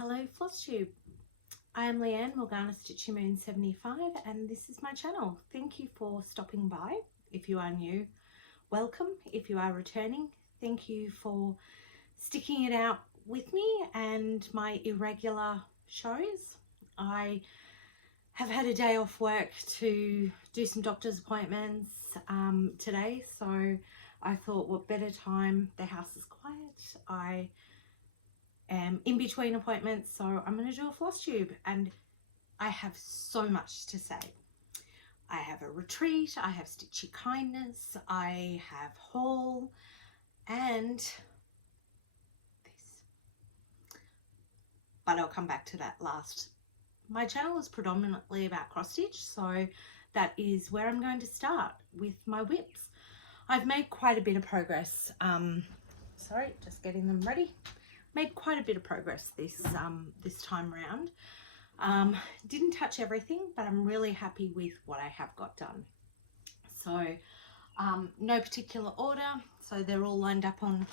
Hello Flosstube, I am Leanne Morgana Stitchy Moon 75 and this is my channel. Thank you for stopping by. If you are new, welcome. If you are returning, thank you for sticking it out with me and my irregular shows. I have had a day off work to do some doctor's appointments today, so I thought what better time, the house is quiet, I am in between appointments, so I'm going to do a floss tube and I have so much to say. I have a retreat, I have stitchy kindness, I have haul and this, but I'll come back to that last. My channel is predominantly about cross stitch, so that is where I'm going to start with my whips. I've made quite a bit of progress. Sorry, just getting them ready. Made quite a bit of progress this time round. Didn't touch everything, but I'm really happy with what I have got done. So no particular order, so they're all lined up on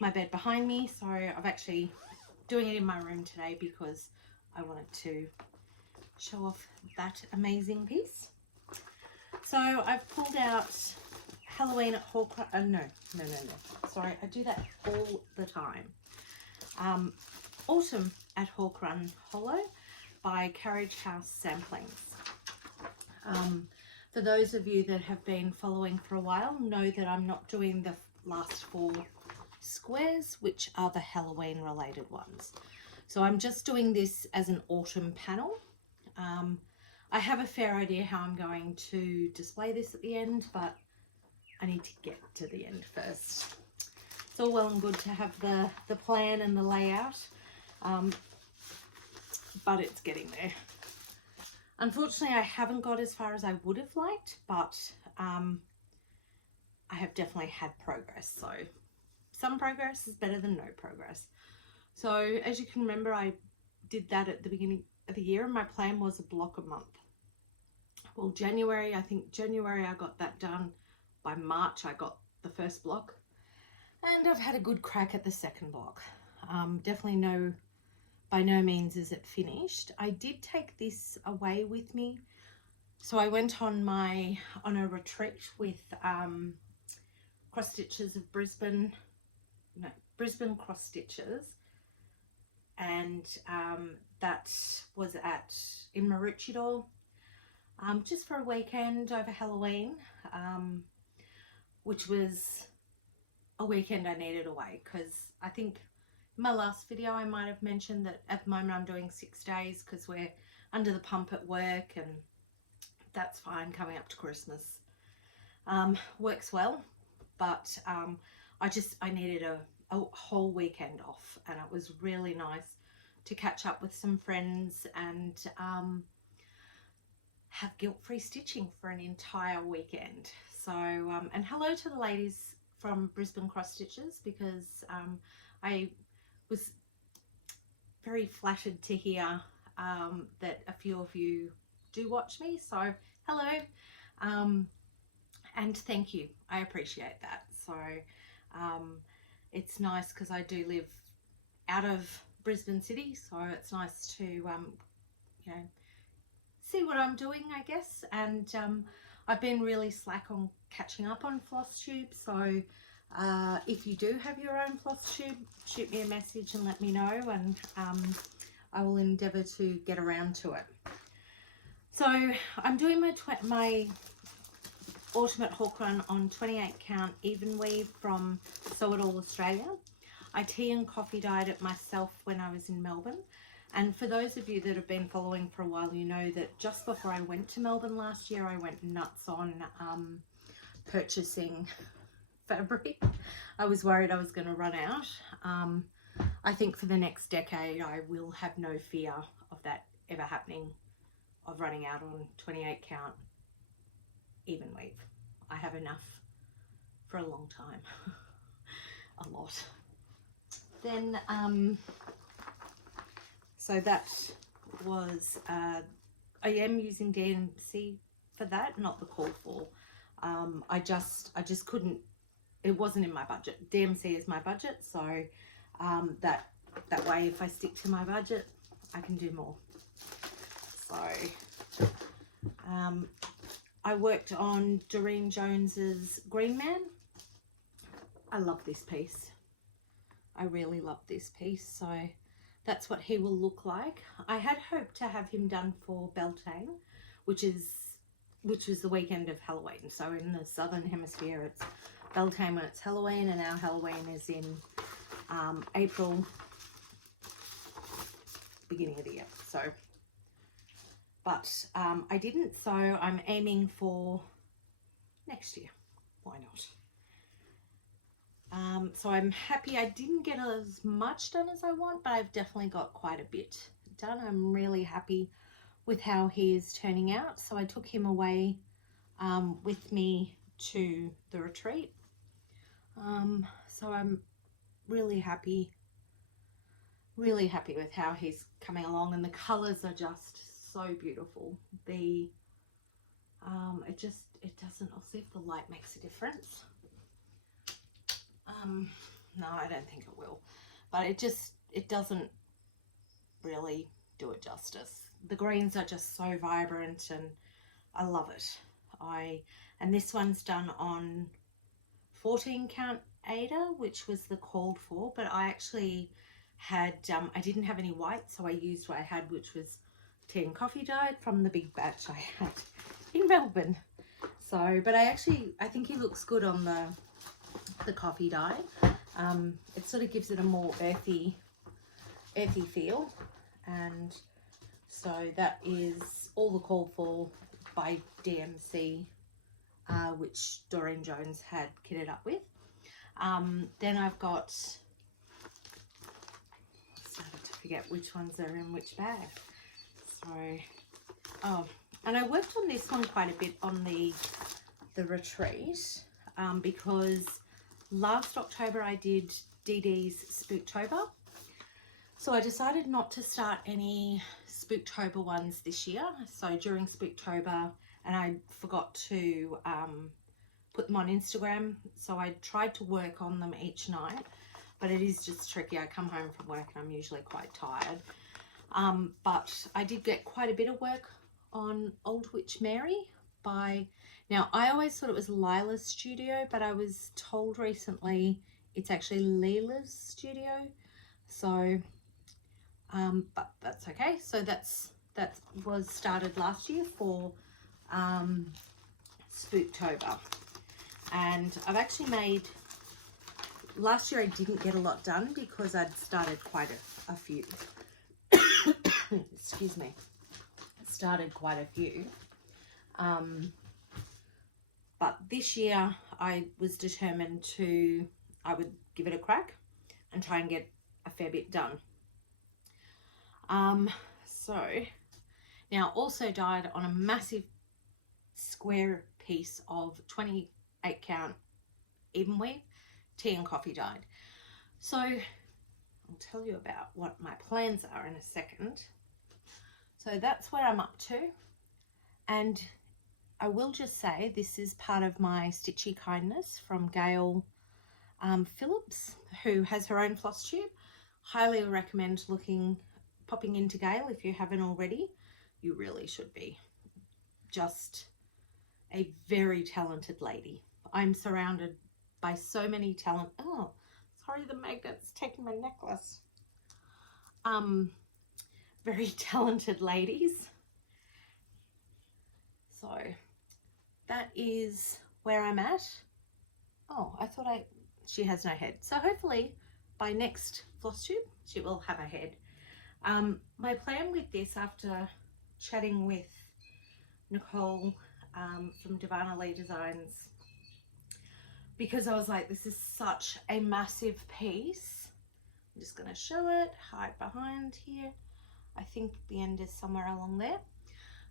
my bed behind me. So I've actually doing it in my room today because I wanted to show off that amazing piece. So I've pulled out Halloween at Hawk. No, sorry, I do that all the time. Autumn at Hawk Run Hollow by Carriage House Samplings. For those of you that have been following for a while, know that I'm not doing the last 4 squares, which are the Halloween related ones. So I'm just doing this as an autumn panel. I have a fair idea how I'm going to display this at the end, but I need to get to the end first. It's all well and good to have the plan and the layout, but it's getting there. Unfortunately, I haven't got as far as I would have liked, but I have definitely had progress. So some progress is better than no progress. So as you can remember, I did that at the beginning of the year and my plan was a block a month. Well, January, I think January I got that done. By March I got the first block. And I've had a good crack at the second block. Definitely by no means is it finished. I did take this away with me. So I went on a retreat with Cross Stitches of Brisbane Cross Stitches. And that was in Maroochydore, just for a weekend over Halloween, which was a weekend I needed away, because I think in my last video I might have mentioned that at the moment I'm doing 6 days because we're under the pump at work, and that's fine coming up to Christmas. Works well, but I needed a whole weekend off, and it was really nice to catch up with some friends and have guilt-free stitching for an entire weekend. So and hello to the ladies from Brisbane Cross Stitches, because I was very flattered to hear that a few of you do watch me, so hello, and thank you, I appreciate that. So it's nice because I do live out of Brisbane City, so it's nice to you know, see what I'm doing, I guess. And I've been really slack on catching up on Flosstube, so if you do have your own Flosstube, shoot me a message and let me know, and I will endeavour to get around to it. So I'm doing my Autumn at Hawk Run on 28 count even weave from Sew It All Australia. I tea and coffee dyed it myself when I was in Melbourne. And for those of you that have been following for a while, you know that just before I went to Melbourne last year, I went nuts on purchasing fabric. I was worried I was going to run out. I think for the next decade, I will have no fear of that ever happening, of running out on 28 count even weave. I have enough for a long time. A lot. Then so that was I am using DMC for that, not the call for. I just couldn't, it wasn't in my budget. DMC is my budget, so that way, if I stick to my budget, I can do more. So I worked on Doreen Jones's Green Man. I love this piece. I really love this piece. So that's what he will look like. I had hoped to have him done for Beltane, which was the weekend of Halloween. So in the Southern Hemisphere, it's Beltane when it's Halloween, and our Halloween is in April, beginning of the year. So, but I didn't, so I'm aiming for next year. Why not? So I'm happy. I didn't get as much done as I want, but I've definitely got quite a bit done. I'm really happy with how he is turning out. So I took him away with me to the retreat. So I'm really happy with how he's coming along, and the colors are just so beautiful. The it doesn't, I'll see if the light makes a difference. No, I don't think it will, but it doesn't really do it justice. The greens are just so vibrant, and I love it. And this one's done on 14 count Ada, which was the called for, but I actually had I didn't have any white, so I used what I had, which was tea and coffee dyed from the big batch I had in Melbourne. So, but I think he looks good on the coffee dye. It sort of gives it a more earthy feel, and so that is all the call for by DMC, which Doreen Jones had kitted up with. Then I've got, I started to forget which ones are in which bag. So, oh, and I worked on this one quite a bit on the retreat, because last October I did DD's Spooktober. So I decided not to start any Spooktober ones this year. So during Spooktober, and I forgot to put them on Instagram. So I tried to work on them each night, but it is just tricky. I come home from work and I'm usually quite tired. But I did get quite a bit of work on Old Witch Mary by, now I always thought it was Lila's studio, but I was told recently it's actually Leela's studio. So, but that's okay. So that was started last year for Spooktober. And I've actually made, last year I didn't get a lot done because I'd started quite a few. Excuse me. Started quite a few. But this year I was determined I would give it a crack and try and get a fair bit done. So now also dyed on a massive square piece of 28 count even weave, tea and coffee dyed. So I'll tell you about what my plans are in a second. So that's where I'm up to, and I will just say this is part of my Stitchy Kindness from Gail Phillips, who has her own Flosstube. Highly recommend popping into Gail if you haven't already. You really should be. Just a very talented lady. I'm surrounded by so many talent. Oh, sorry, the magnet's taking my necklace. Very talented ladies. So that is where I'm at. Oh, I thought she has no head. So hopefully by next Flosstube, she will have a head. My plan with this, after chatting with Nicole from Divana Lee Designs, because I was like, this is such a massive piece. I'm just going to show it, hide behind here. I think the end is somewhere along there.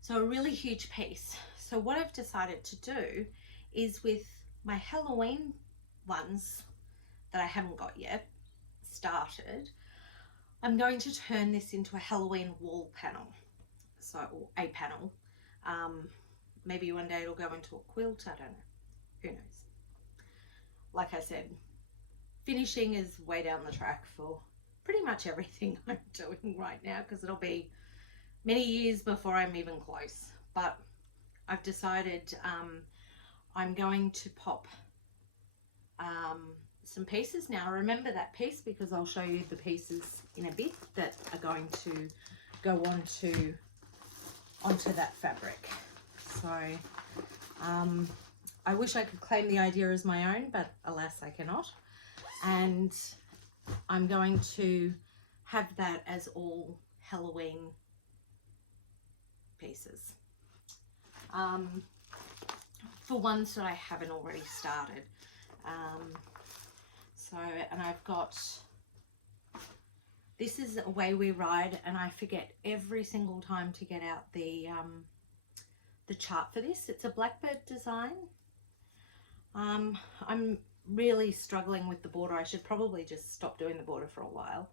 So a really huge piece. So what I've decided to do is, with my Halloween ones that I haven't got yet started, I'm going to turn this into a Halloween wall panel. So, or a panel. Maybe one day it'll go into a quilt. I don't know. Who knows? Like I said, finishing is way down the track for pretty much everything I'm doing right now, because it'll be many years before I'm even close. But I've decided I'm going to pop some pieces now. Remember that piece, because I'll show you the pieces in a bit that are going to go onto that fabric. So I wish I could claim the idea as my own, but alas, I cannot. And I'm going to have that as all Halloween pieces. For ones that I haven't already started. And I've got, this is Away We Ride, and I forget every single time to get out the chart for this. It's a blackbird design. I'm really struggling with the border. I should probably just stop doing the border for a while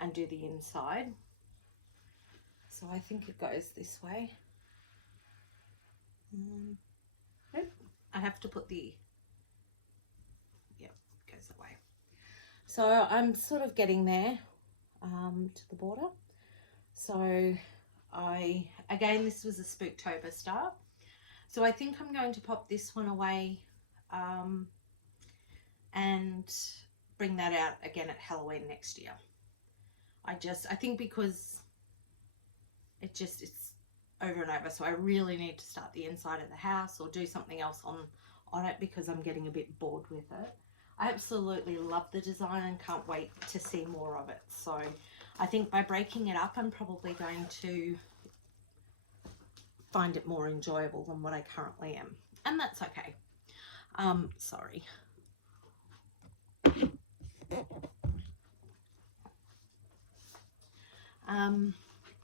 and do the inside. So I think it goes this way. Nope, I have to put the, yep, it goes that way. So I'm sort of getting there to the border. So again, this was a Spooktober start. So I think I'm going to pop this one away and bring that out again at Halloween next year. I think because it's over and over, so I really need to start the inside of the house or do something else on it, because I'm getting a bit bored with it. I absolutely love the design and can't wait to see more of it. So I think by breaking it up, I'm probably going to find it more enjoyable than what I currently am, and that's okay. Sorry.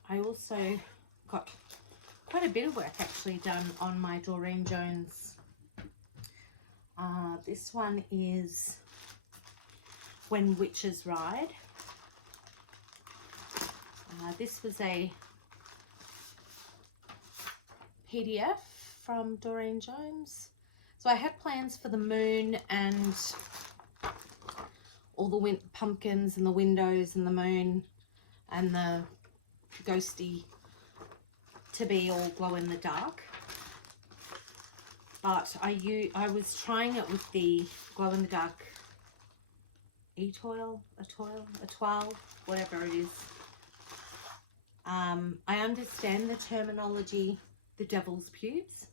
I also got quite a bit of work actually done on my Doreen Jones. This one is When Witches Ride. This was a PDF from Doreen Jones. So I had plans for the moon and all the pumpkins and the windows and the moon and the ghosty to be all glow in the dark. But I was trying it with the glow in the dark e-toile, a toile, whatever it is. I understand the terminology, the devil's pubes,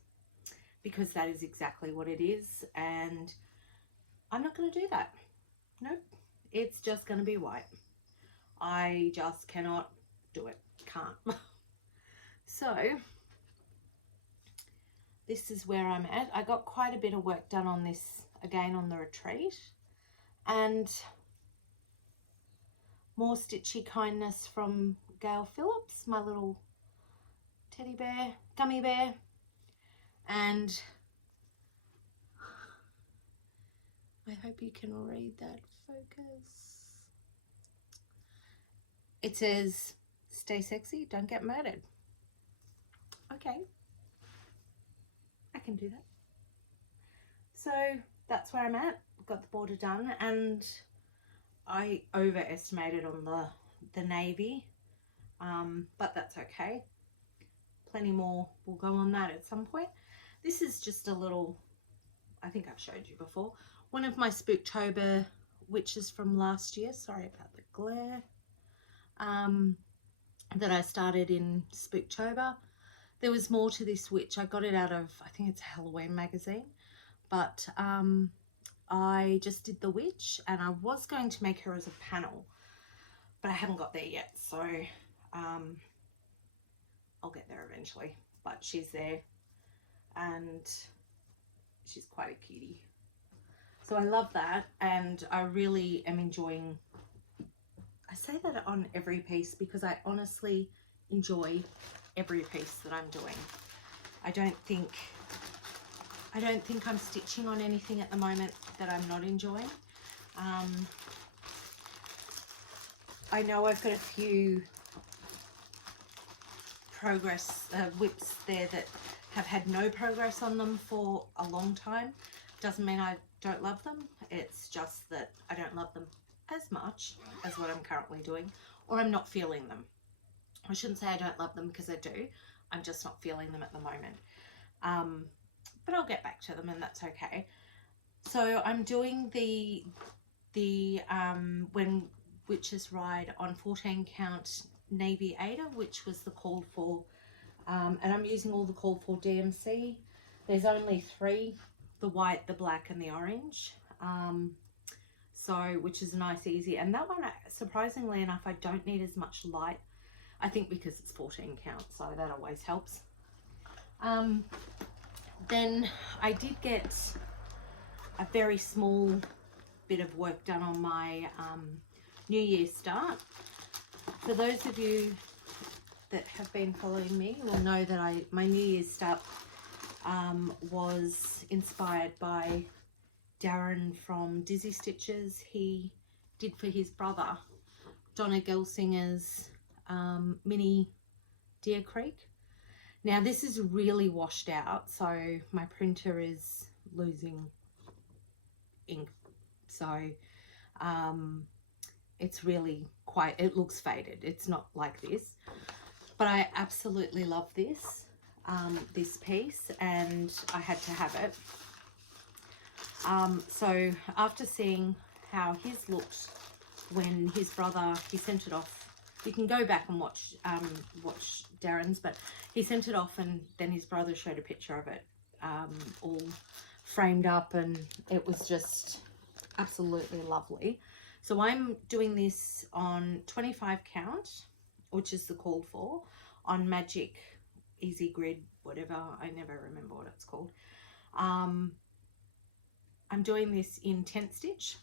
because that is exactly what it is, and I'm not going to do that. Nope, it's just going to be white. I just cannot do it, can't. So this is where I'm at. I got quite a bit of work done on this again on the retreat, and more stitchy kindness from Gail Phillips, my little teddy bear, gummy bear. And I hope you can read that, focus. It says, stay sexy, don't get murdered. Okay, I can do that. So that's where I'm at. Got the border done, and I overestimated on the navy, but that's okay. Plenty more will go on that at some point. This is just a little, I think I've showed you before, one of my Spooktober witches from last year. Sorry about the glare. That I started in Spooktober. There was more to this witch. I got it out of, I think it's a Halloween magazine, but I just did the witch, and I was going to make her as a panel, but I haven't got there yet, so I'll get there eventually. But she's there, and she's quite a cutie. So I love that, and I really am enjoying, I say that on every piece because I honestly enjoy every piece that I'm doing. I don't think I'm stitching on anything at the moment that I'm not enjoying. I know I've got a few progress whips there that have had no progress on them for a long time. Doesn't mean I don't love them. It's just that I don't love them as much as what I'm currently doing, or I'm not feeling them. I shouldn't say I don't love them, because I do. I'm just not feeling them at the moment. But I'll get back to them, and that's okay. So I'm doing the When Witches Ride on 14 count Navy Ada, which was the called for, and I'm using all the called for DMC. There's only 3, the white, the black, and the orange. So, which is nice, easy. And that one, surprisingly enough, I don't need as much light. I think because it's 14 count, so that always helps. Then I did get a very small bit of work done on my New Year's start. For those of you that have been following me will know that my New Year's start was inspired by Darren from Dizzy Stitches. He did for his brother Donna Gelsinger's mini Deer Creek. Now this is really washed out, so my printer is losing ink, so it's really it looks faded. It's not like this, but I absolutely love this this piece, and I had to have it. So after seeing how his looked when his brother, he sent it off, you can go back and watch Darren's, but he sent it off, and then his brother showed a picture of it all framed up, and it was just absolutely lovely. So I'm doing this on 25 count, which is the called for, on Magic Easy Grid, whatever, I never remember what it's called. I'm doing this in tent stitch.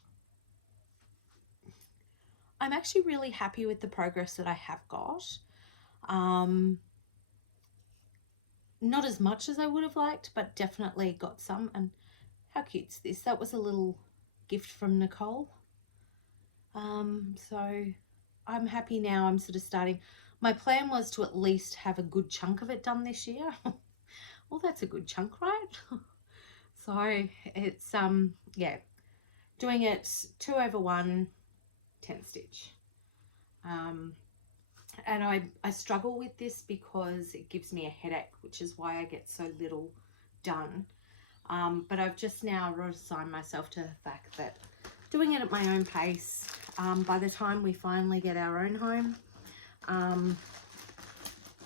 I'm actually really happy with the progress that I have got. Not as much as I would have liked, but definitely got some. And how cute's this? That was a little gift from Nicole. So I'm happy now. I'm sort of starting. My plan was to at least have a good chunk of it done this year. Well, that's a good chunk, right? So it's yeah, doing it 2/1 tent stitch. And I struggle with this because it gives me a headache, which is why I get so little done. But I've just now resigned myself to the fact that doing it at my own pace, by the time we finally get our own home,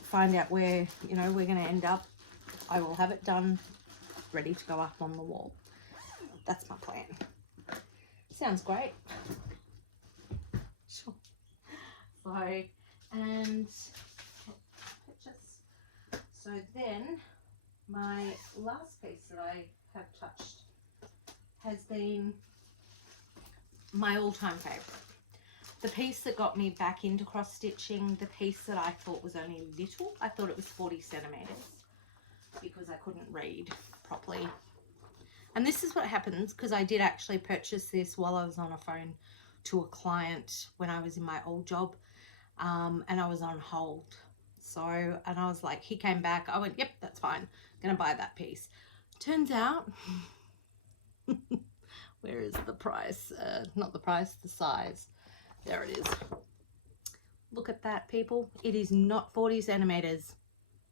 find out where, you know, we're going to end up, I will have it done, ready to go up on the wall. That's my plan. Sounds great. Sure. So, and so then my last piece that I have touched has been my all-time favorite. The piece that got me back into cross stitching, the piece that I thought was only little. I thought it was 40 centimeters because I couldn't read properly. And this is what happens, because I did actually purchase this while I was on a phone to a client when I was in my old job, and I was on hold. So, and I was like, he came back, I went, yep, that's fine, gonna buy that piece. Turns out, where is the price? Not the price, the size. There it is. Look at that, people. It is not 40 centimeters,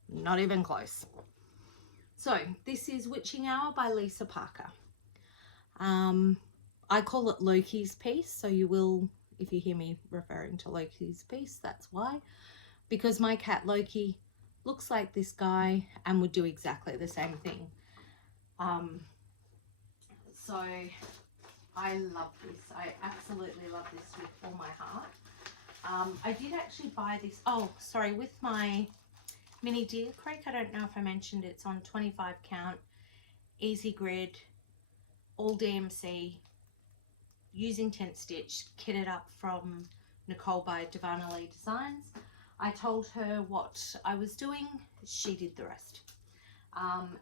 not even close. So this is Witching Hour by Lisa Parker. I call it Loki's piece, so you will, if you hear me referring to Loki's piece, that's why. Because my cat Loki looks like this guy and would do exactly the same thing. So I love this. I absolutely love this with all my heart. I did actually buy this, oh, sorry, with my mini Deer Creek. I don't know if I mentioned it's on 25 count, easy grid, all DMC, using tent stitch, kitted up from Nicole by Divana Lee Designs. I told her what I was doing, she did the rest.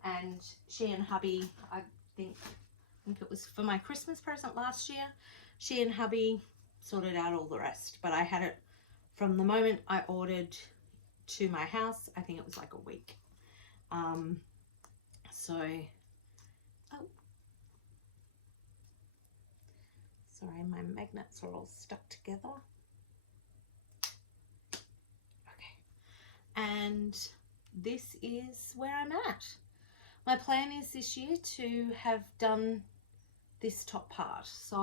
And she and hubby, I think it was for my Christmas present last year, she and hubby sorted out all the rest. But I had it from the moment I ordered to my house. I think it was like a week. Sorry, my magnets are all stuck together. Okay, and this is where I'm at. My plan is this year to have done this top part, so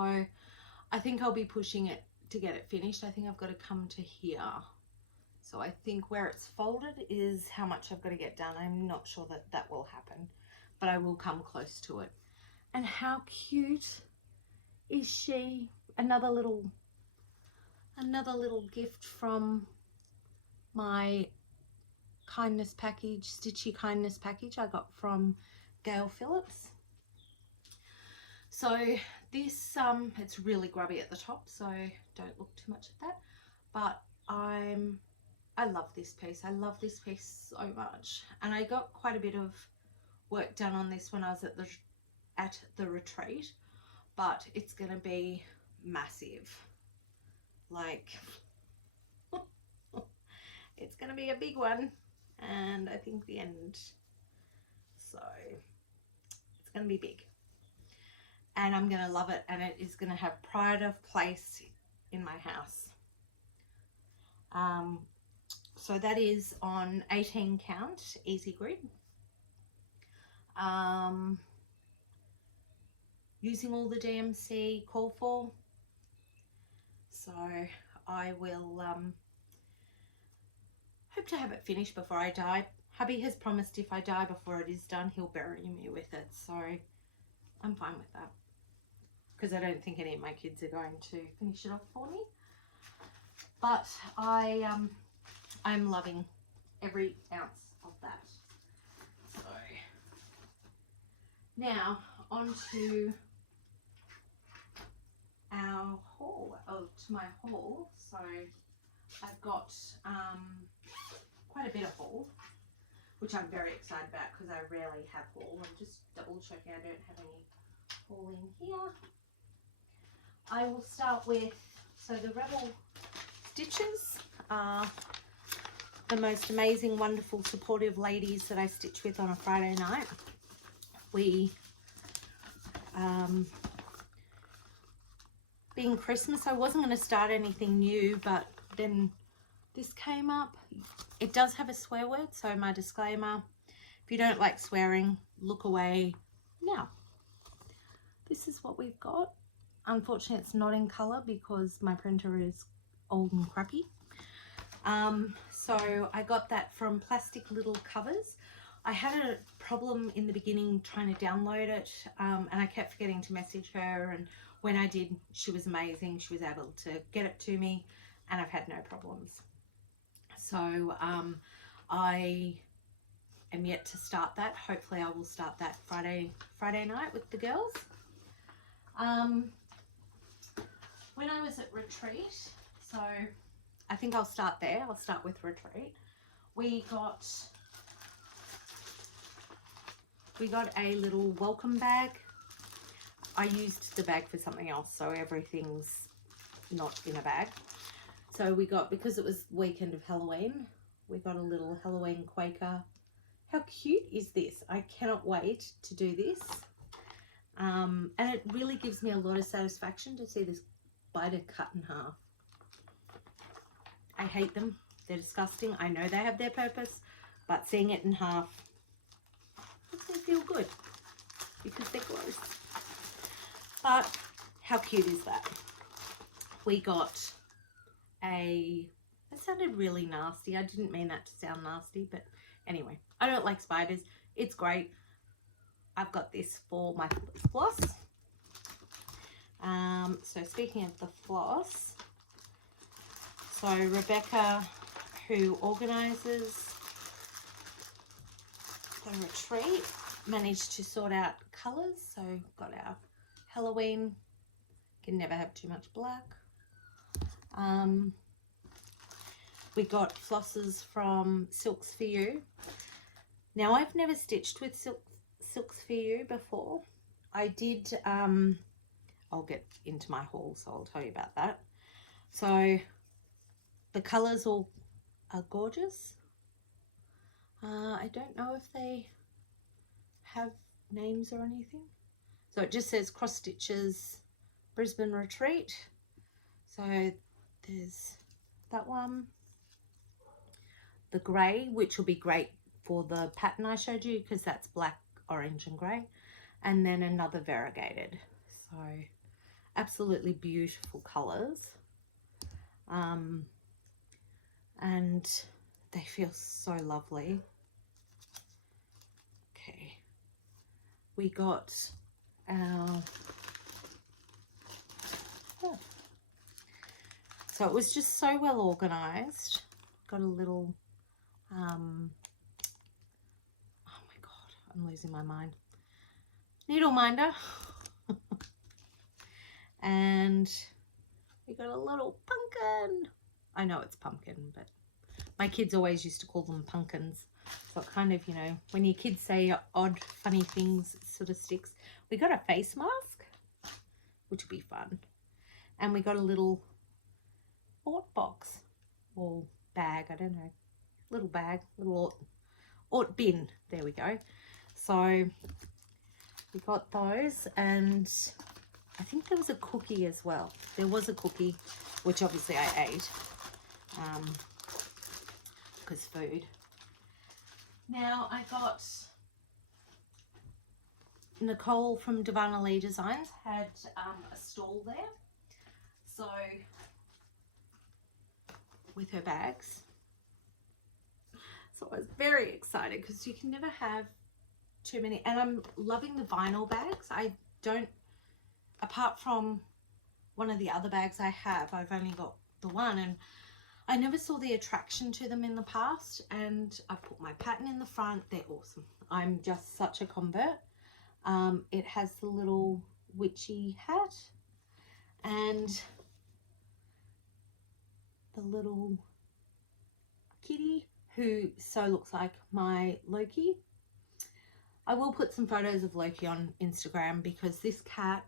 I think I'll be pushing it to get it finished. I think I've got to come to here. So I think where it's folded is how much I've got to get done. I'm not sure that that will happen, but I will come close to it. And how cute is she? Another little gift from my kindness package, stitchy kindness package I got from Gail Phillips. So this, it's really grubby at the top, so don't look too much at that. But I love this piece. I love this piece so much. And I got quite a bit of work done on this when I was at the retreat, but it's going to be massive. Like, it's going to be a big one, and I think the end. So it's going to be big. And I'm going to love it, and it is going to have pride of place in my house. So that is on 18 count, easy grid. Using all the DMC call for. So I will hope to have it finished before I die. Hubby has promised if I die before it is done, he'll bury me with it. So I'm fine with that, because I don't think any of my kids are going to finish it off for me. But I'm loving every ounce of that. So now on to our haul, to my haul. So I've got quite a bit of haul, which I'm very excited about because I rarely have haul. I'm just double checking I don't have any haul in here. I will start with, so the Rebel stitches are the most amazing, wonderful, supportive ladies that I stitch with on a Friday night. We, being Christmas, I wasn't going to start anything new, but then this came up. It does have a swear word, so my disclaimer, if you don't like swearing, look away now. This is what we've got. Unfortunately, it's not in colour because my printer is old and crappy. So I got that from Plastic Little Covers. I had a problem in the beginning trying to download it, and I kept forgetting to message her, and when I did, she was amazing. She was able to get it to me, and I've had no problems. So I am yet to start that. Hopefully I will start that Friday night with the girls. When I was at retreat, so I think I'll start there. I'll start with retreat. We got a little welcome bag. I used the bag for something else, so everything's not in a bag. So we got, because it was weekend of Halloween, we got a little Halloween Quaker. How cute is this? I cannot wait to do this. And it really gives me a lot of satisfaction to see this spider cut in half. I hate them. They're disgusting. I know they have their purpose, but seeing it in half makes me feel good because they're gross. But how cute is that? We got that sounded really nasty. I didn't mean that to sound nasty, but anyway, I don't like spiders. It's great. I've got this for my floss. So speaking of the floss, so Rebecca, who organises the retreat, managed to sort out colours. So got our Halloween, can never have too much black. We got flosses from Silks For You. Now I've never stitched with Silks For You before. I did, I'll get into my haul, so I'll tell you about that. So the colours all are gorgeous. I don't know if they have names or anything. So it just says cross stitches Brisbane retreat. So there's that one, the grey, which will be great for the pattern I showed you because that's black, orange and grey, and then another variegated. So absolutely beautiful colours, and they feel so lovely. Okay, we got our so it was just so well organised. Got a little oh my god, I'm losing my mind, needle minder. And we got a little pumpkin. I know it's pumpkin, but my kids always used to call them pumpkins. So it kind of, you know, when your kids say odd, funny things, it sort of sticks. We got a face mask, which will be fun. And we got a little ort box or bag, I don't know. Little bag, little ort bin. There we go. So we got those, and I think there was a cookie as well. There was a cookie, which obviously I ate, because food. Now I got Nicole from Divana Lee Designs had a stall there, so with her bags. So I was very excited because you can never have too many, and I'm loving the vinyl bags. I don't, apart from one of the other bags I have, I've only got the one, and I never saw the attraction to them in the past, and I put my pattern in the front. They're awesome. I'm just such a convert. It has the little witchy hat and the little kitty who so looks like my Loki. I will put some photos of Loki on Instagram because this cat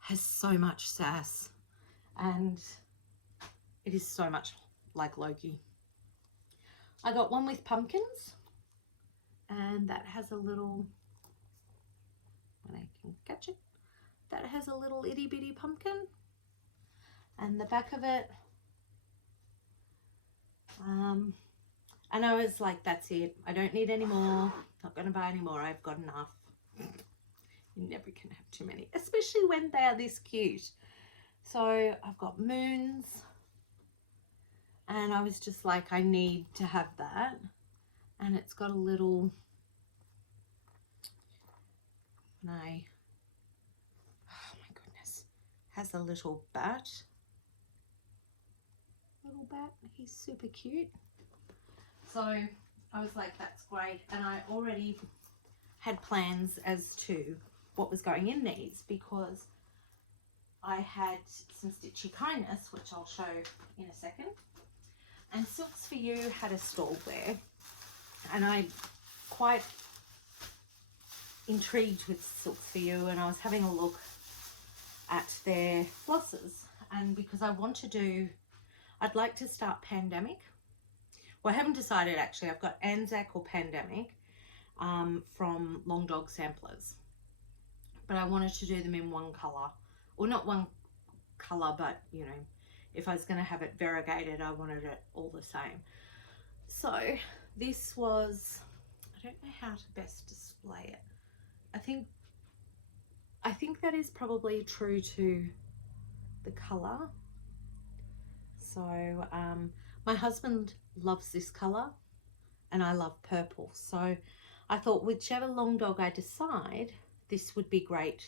has so much sass and it is so much like Loki. I got one with pumpkins, and that has a little, when I can catch it, that has a little itty bitty pumpkin, and the back of it, and I was like, that's it, I don't need any more, not going to buy any more, I've got enough. You never can have too many, especially when they are this cute. So I've got moons, and I was just like, I need to have that. And it's got a little, oh my goodness, has a little bat. Little bat, he's super cute. So I was like, that's great. And I already had plans as to what was going in these, because I had some Stitchy Kindness, which I'll show in a second, and Silks For You had a stall there, and I'm quite intrigued with Silks For You, and I was having a look at their flosses, and because I want to do, I'd like to start Pandemic. Well, I haven't decided actually. I've got Anzac or Pandemic from Long Dog Samplers, but I wanted to do them in one colour, or not one colour, but you know, if I was going to have it variegated, I wanted it all the same. So this was, I don't know how to best display it. I think that is probably true to the colour. So my husband loves this colour and I love purple, so I thought whichever Long Dog I decide, this would be great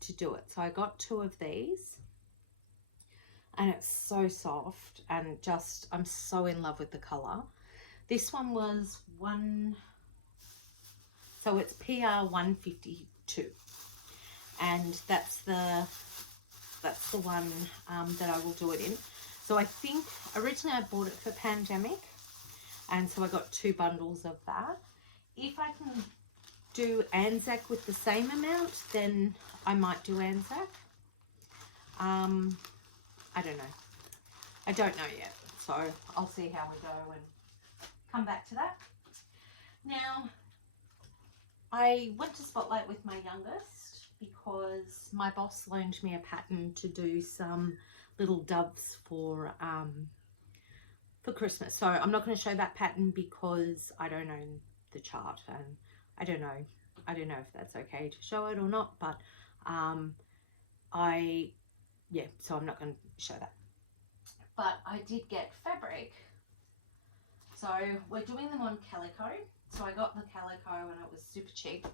to do it. So I got 2 of these, and it's so soft, and just, I'm so in love with the colour. This one was so it's PR 152, and that's the one that I will do it in. So I think originally I bought it for Pandemic, and so I got 2 bundles of that. If I can do Anzac with the same amount, then I might do Anzac. I don't know. I don't know yet, so I'll see how we go and come back to that. Now, I went to Spotlight with my youngest, because my boss loaned me a pattern to do some little doves for Christmas. So I'm not going to show that pattern because I don't own the chart, and I don't know if that's okay to show it or not, but so I'm not going to show that. But I did get fabric. So we're doing them on calico. So I got the calico and it was super cheap.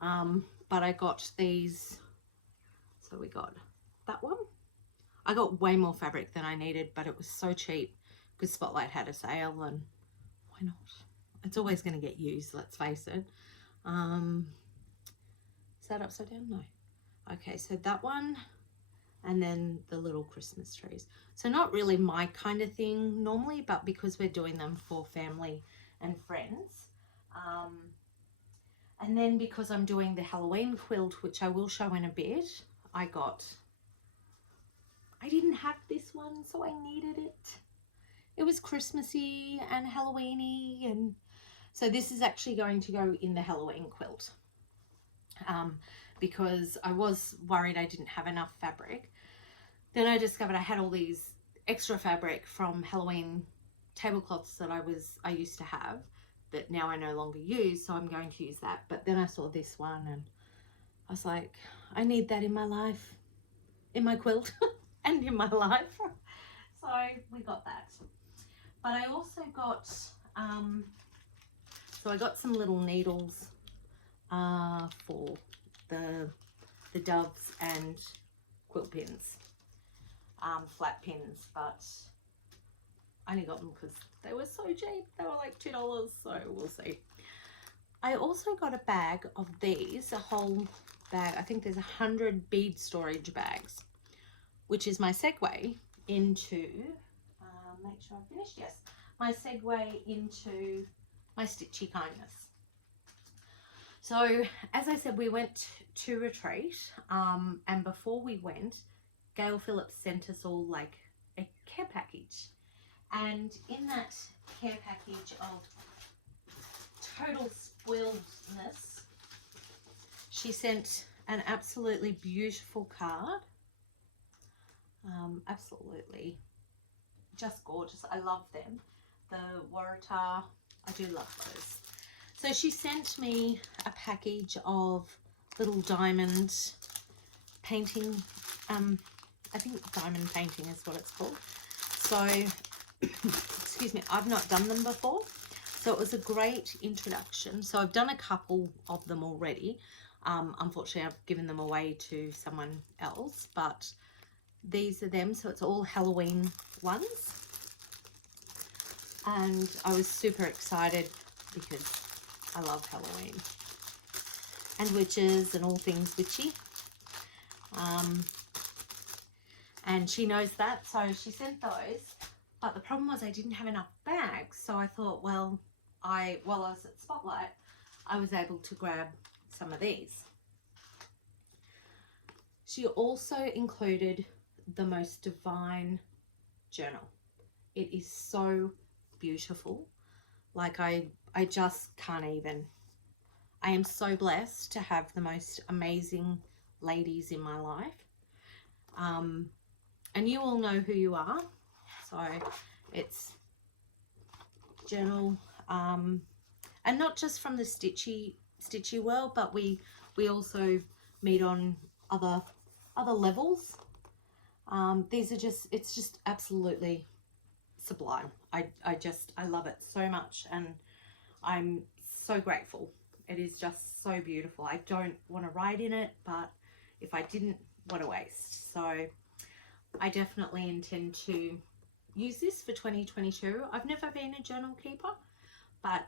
But I got these. So we got that one. I got way more fabric than I needed, but it was so cheap because Spotlight had a sale, and why not? It's always going to get used, let's face it. Is that upside down? No. Okay, so that one, and then the little Christmas trees. So not really my kind of thing normally, but because we're doing them for family and friends. And then because I'm doing the Halloween quilt, which I will show in a bit, I didn't have this one, so I needed it. It was Christmassy and Halloweeny, and so this is actually going to go in the Halloween quilt. Because I was worried I didn't have enough fabric. Then I discovered I had all these extra fabric from Halloween tablecloths that I used to have that now I no longer use, so I'm going to use that. But then I saw this one and I was like, I need that in my life, in my quilt and in my life. So we got that. But I also got, so I got some little needles for the doves and quilt pins, flat pins, but I only got them because they were so cheap. They were like $2, so we'll see. I also got a bag of these, a whole bag. I think there's 100 bead storage bags, which is my segue into, make sure I finished, yes, my segue into my stitchy kindness. So as I said, we went to retreat, and before we went, Gail Phillips sent us all like a care package, and in that care package of total spoiledness, she sent an absolutely beautiful card. Absolutely just gorgeous. I love them. The Waratah, I do love those. So she sent me a package of little diamond painting, I think diamond painting is what it's called. So, excuse me, I've not done them before. So it was a great introduction. So I've done a couple of them already. Unfortunately, I've given them away to someone else, but these are them. So it's all Halloween ones. And I was super excited because I love Halloween and witches and all things witchy. And she knows that, so she sent those. But the problem was I didn't have enough bags, so I thought, well, while I was at Spotlight, I was able to grab some of these. She also included the most divine journal. It is so beautiful. Like I just can't even. I am so blessed to have the most amazing ladies in my life. And you all know who you are. So it's journal, and not just from the stitchy world, but we also meet on other levels. These are it's just absolutely sublime. I love it so much, and I'm so grateful. It is just so beautiful. I don't want to write in it, but if I didn't, what a waste. So I definitely intend to use this for 2022. I've never been a journal keeper, but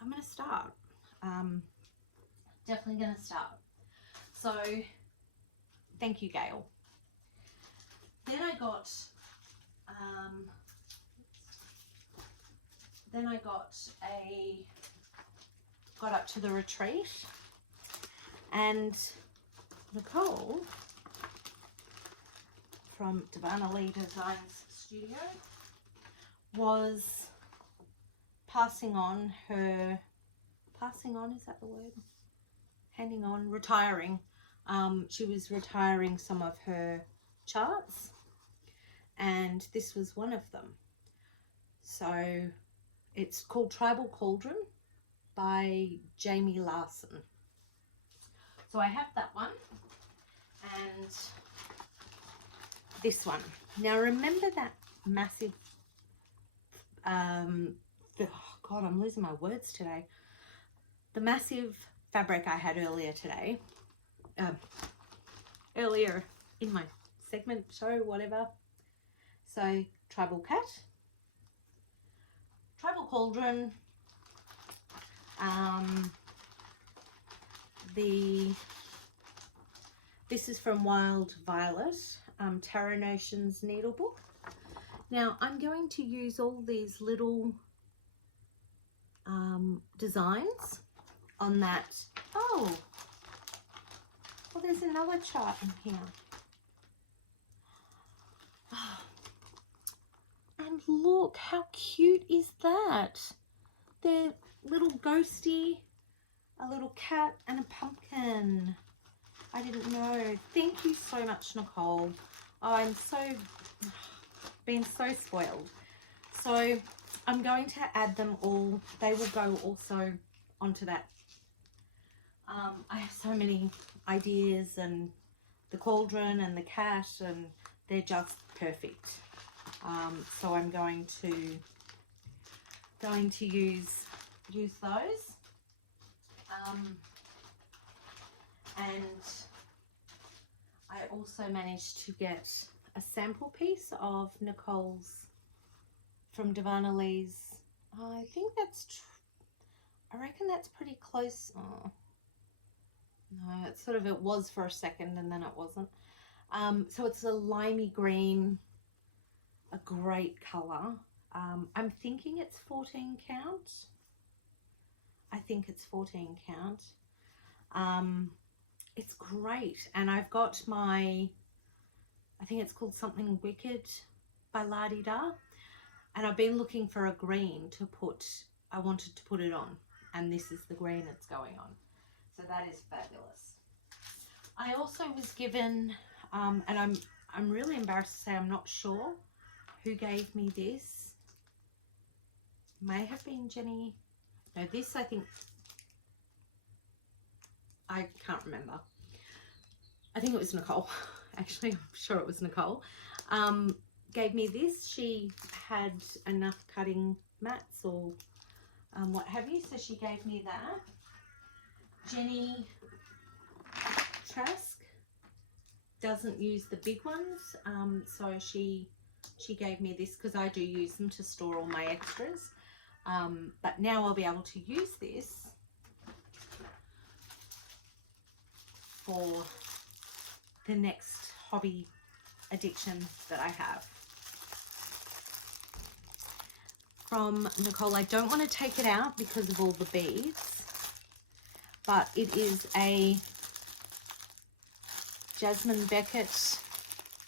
I'm going to start. Definitely going to start. So thank you, Gail. Then I got got up to the retreat, and Nicole from Divana Lee Designs Studio was passing on, is that the word? Retiring She was retiring some of her charts, and this was one of them. So it's called Tribal Cauldron by Jamie Larson. So I have that one and this one. Now remember that massive, oh God, I'm losing my words today. The massive fabric I had earlier today, earlier in my segment show, whatever. So Tribal Cat, Tribal Cauldron, this is from Wild Violet, Tara Notions Needlebook. Now I'm going to use all these little designs on that. Oh, well, there's another chart in here. Oh, and look, how cute is that? They're little ghosty, a little cat and a pumpkin. I didn't know. Thank you so much, Nicole. Oh, I'm so, been so spoiled. So I'm going to add them all. They will go also onto that. I have so many ideas, and the cauldron and the cat, and they're just perfect. So I'm going to use those. And I also managed to get a sample piece of Nicole's from Divana Lee's. I think that's, I reckon that's pretty close. Oh, no, it's sort of, it was for a second and then it wasn't. So it's a limey green, a great color. I'm thinking it's 14 count. I think it's 14 count. It's great. And I've got my, I think it's called Something Wicked by La Di Da. And I've been looking for a green to put, I wanted to put it on. And this is the green it's going on. So that is fabulous. I also was given, and I'm really embarrassed to say I'm not sure who gave me this. May have been Jenny. No, this I think, I can't remember. I think it was Nicole. Actually, I'm sure it was Nicole. Gave me this. She had enough cutting mats or what have you, so she gave me that. Jenny Trask doesn't use the big ones, so she gave me this because I do use them to store all my extras. But now I'll be able to use this for the next hobby addiction that I have. From Nicole, I don't want to take it out because of all the beads, but it is a Jasmine Beckett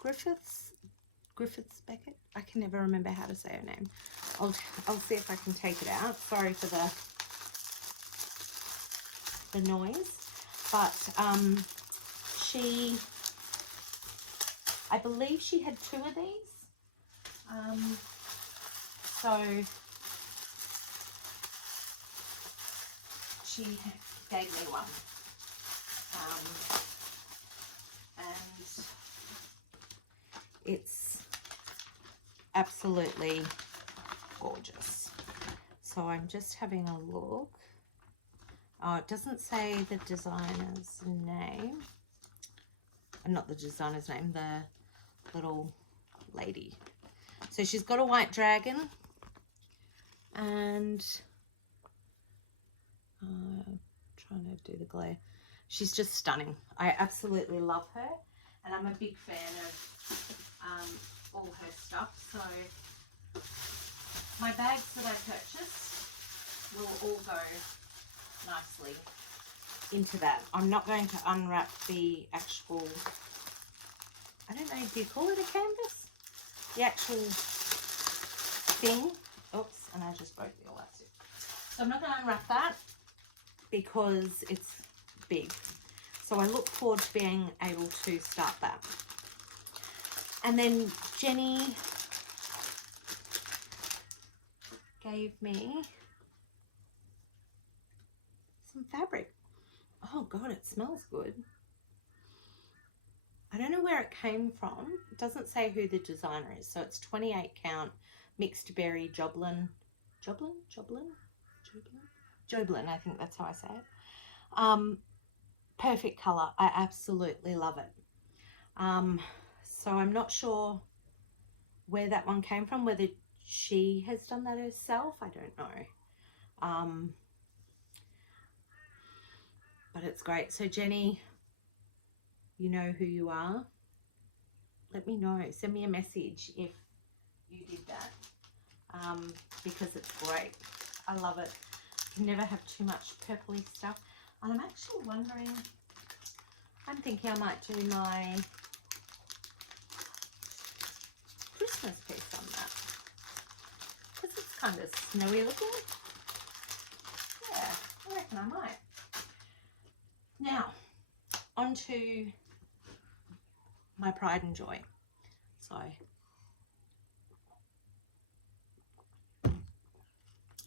Griffiths Beckett. I can never remember how to say her name. I'll see if I can take it out. Sorry for the noise, but I believe she had 2 of these. So she gave me one. And it's absolutely gorgeous. So I'm just having a look. Oh, it doesn't say the designer's name. Not the designer's name, the little lady. So she's got a white dragon, and trying to do the glare. She's just stunning. I absolutely love her, and I'm a big fan of all her stuff. So my bags that I purchased will all go nicely into that. I'm not going to unwrap the actual, I don't know, do you call it a canvas? The actual thing. Oops, and I just broke the elastic. So I'm not going to unwrap that because it's big. So I look forward to being able to start that. And then Jenny gave me some fabric. Oh God, it smells good. I don't know where it came from. It doesn't say who the designer is. So it's 28 count mixed berry Joblin, I think that's how I say it. Perfect color. I absolutely love it. So I'm not sure where that one came from, whether she has done that herself. I don't know. But it's great. So Jenny, you know who you are. Let me know. Send me a message if you did that, because it's great. I love it. You never have too much purpley stuff. And I'm actually wondering, I'm thinking I might do my Christmas piece on that, because it's kind of snowy looking. Yeah, I reckon I might. Now, on to my pride and joy. So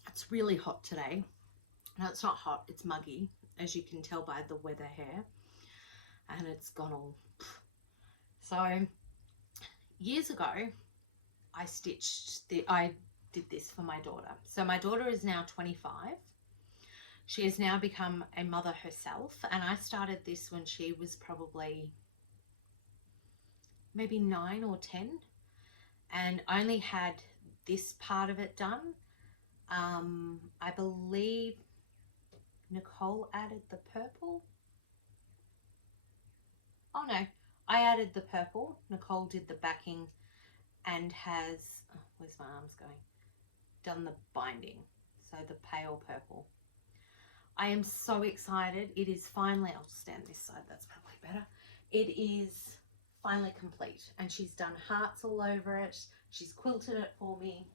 it's really hot today. No, it's not hot, it's muggy, as you can tell by the weather here, and it's gone all. So years ago I did this for my daughter. So my daughter is now 25. She has now become a mother herself, and I started this when she was probably maybe 9 or 10, and only had this part of it done. I believe Nicole added the purple. Oh no, I added the purple. Nicole did the backing and has, oh, where's my arms going? Done the binding. So the pale purple. I am so excited. It is finally, I'll stand this side, that's probably better. It is finally complete, and she's done hearts all over it. She's quilted it for me.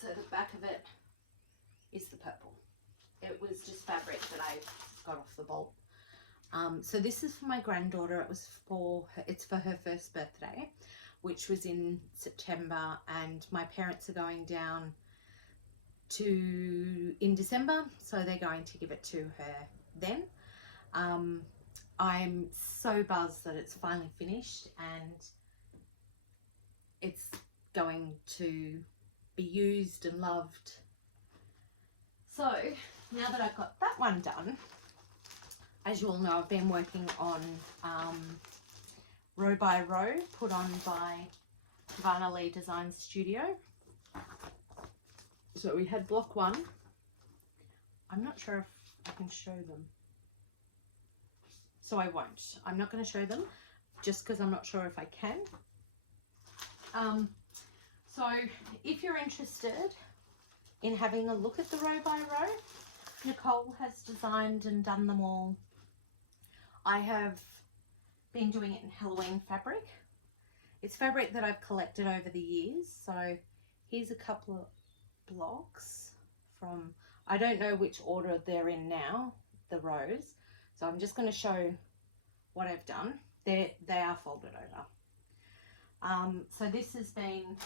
So the back of it is the purple. It was just fabric that I got off the bolt. So this is for my granddaughter. It's for her first birthday, which was in September, and my parents are going down in December, so they're going to give it to her then. I'm so buzzed that it's finally finished, and it's going to be used and loved. So now that I've got that one done, as you all know, I've been working on Row by Row, put on by Vanna Lee Design Studio. So we had block 1. I'm not sure if I can show them. So I won't. I'm not going to show them just because I'm not sure if I can. So if you're interested in having a look at the row by row, Nicole has designed and done them all. I have been doing it in Halloween fabric. It's fabric that I've collected over the years. So here's a couple of blocks from, I don't know which order they're in now, the rows. So I'm just going to show what I've done. They are folded over. So this has been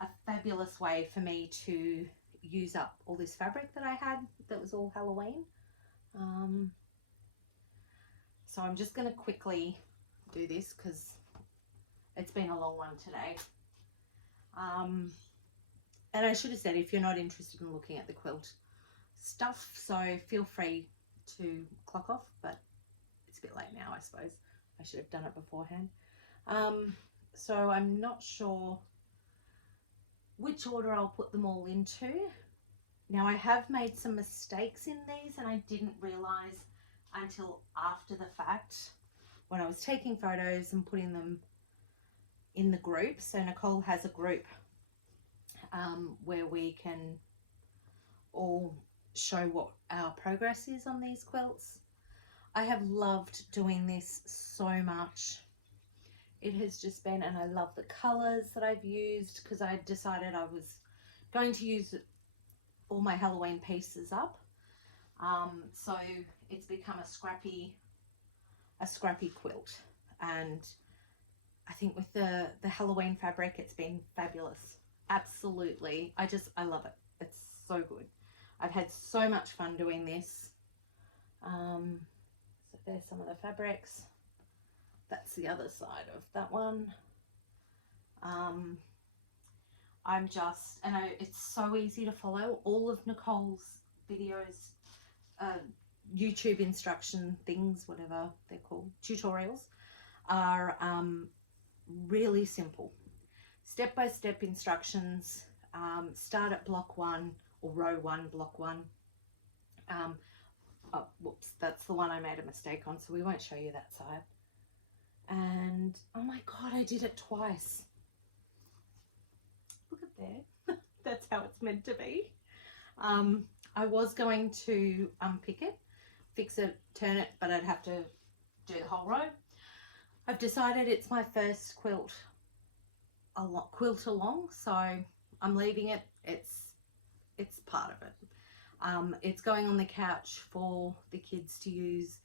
a fabulous way for me to use up all this fabric that I had that was all Halloween. So I'm just going to quickly do this because it's been a long one today. And I should have said, if you're not interested in looking at the quilt stuff, so feel free to clock off, but it's a bit late now, I suppose. I should have done it beforehand. So I'm not sure which order I'll put them all into. Now I have made some mistakes in these, and I didn't realize until after the fact when I was taking photos and putting them in the group. So Nicole has a group where we can all show what our progress is on these quilts. I have loved doing this so much. It has just been, and I love the colors that I've used because I decided I was going to use all my Halloween pieces up. So it's become a scrappy quilt, and I think with the Halloween fabric, it's been fabulous. Absolutely. I love it. It's so good. I've had so much fun doing this. So there's some of the fabrics. That's the other side of that one. It's so easy to follow. All of Nicole's videos, YouTube instruction things, whatever they're called, tutorials, are really simple. Step-by-step instructions. Start at block 1 or row 1, block 1. Oh, whoops, that's the one I made a mistake on, so we won't show you that side. And oh my god, I did it twice. Look at there. That's how it's meant to be. I was going to unpick it, fix it, turn it, but I'd have to do the whole row. I've decided it's my first quilt along, so I'm leaving it. It's part of it. It's going on the couch for the kids to use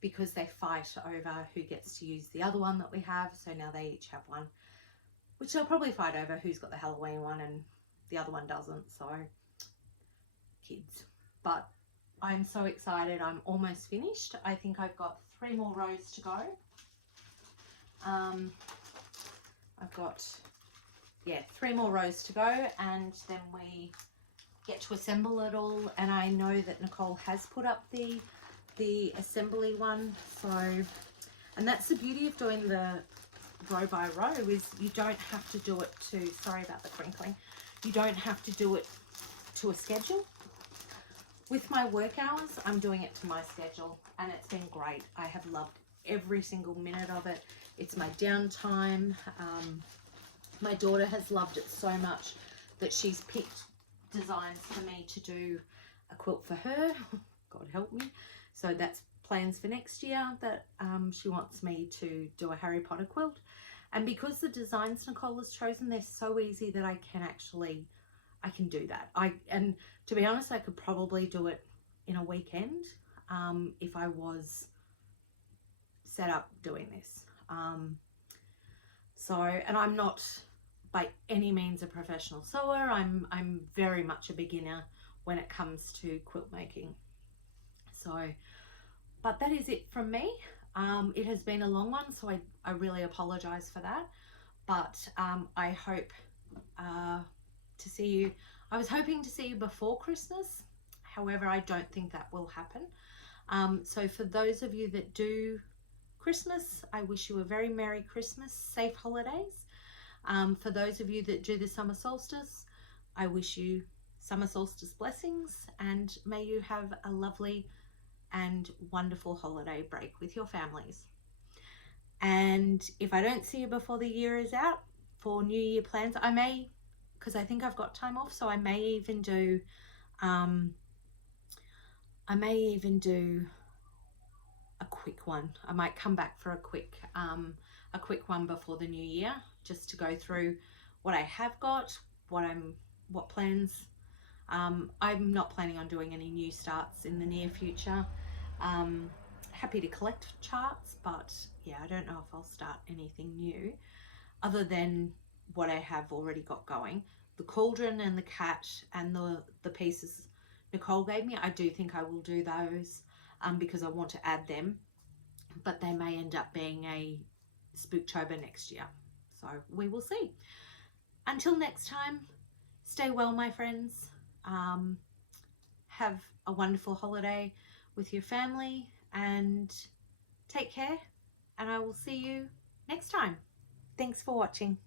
because they fight over who gets to use the other one that we have. So now they each have one, which they'll probably fight over who's got the Halloween one and the other one doesn't. So kids. But I'm so excited. I'm almost finished. I think I've got 3 more rows to go. I've got, yeah, 3 more rows to go, and then we get to assemble it all. And I know that Nicole has put up the assembly one, so, and that's the beauty of doing the row by row, is you don't have to do it to, sorry about the crinkling, you don't have to do it to a schedule. With my work hours, I'm doing it to my schedule, and it's been great. I have loved every single minute of it. It's my downtime. My daughter has loved it so much that she's picked designs for me to do a quilt for her. God help me. So that's plans for next year, that she wants me to do a Harry Potter quilt. And because the designs Nicole has chosen, they're so easy that I can do that. And to be honest, I could probably do it in a weekend if I was set up doing this. And I'm not by any means a professional sewer. I'm very much a beginner when it comes to quilt making. So, but that is it from me. It has been a long one, so I really apologize for that. But I hope to see you. I was hoping to see you before Christmas. However, I don't think that will happen. So for those of you that do Christmas, I wish you a very Merry Christmas, safe holidays. For those of you that do the summer solstice, I wish you summer solstice blessings, and may you have a lovely and wonderful holiday break with your families. And if I don't see you before the year is out for New Year plans, I may, because I think I've got time off, so I may even do a quick one. I might come back for a quick one before the new year, just to go through what I have got, what plans. I'm not planning on doing any new starts in the near future. Happy to collect charts, but yeah, I don't know if I'll start anything new other than what I have already got going. The Cauldron and the cat and the pieces Nicole gave me, I do think I will do those because I want to add them, but they may end up being a Spooktober next year, so we will see. Until next time, stay well, my friends. Have a wonderful holiday with your family, and take care, and I will see you next time. Thanks for watching.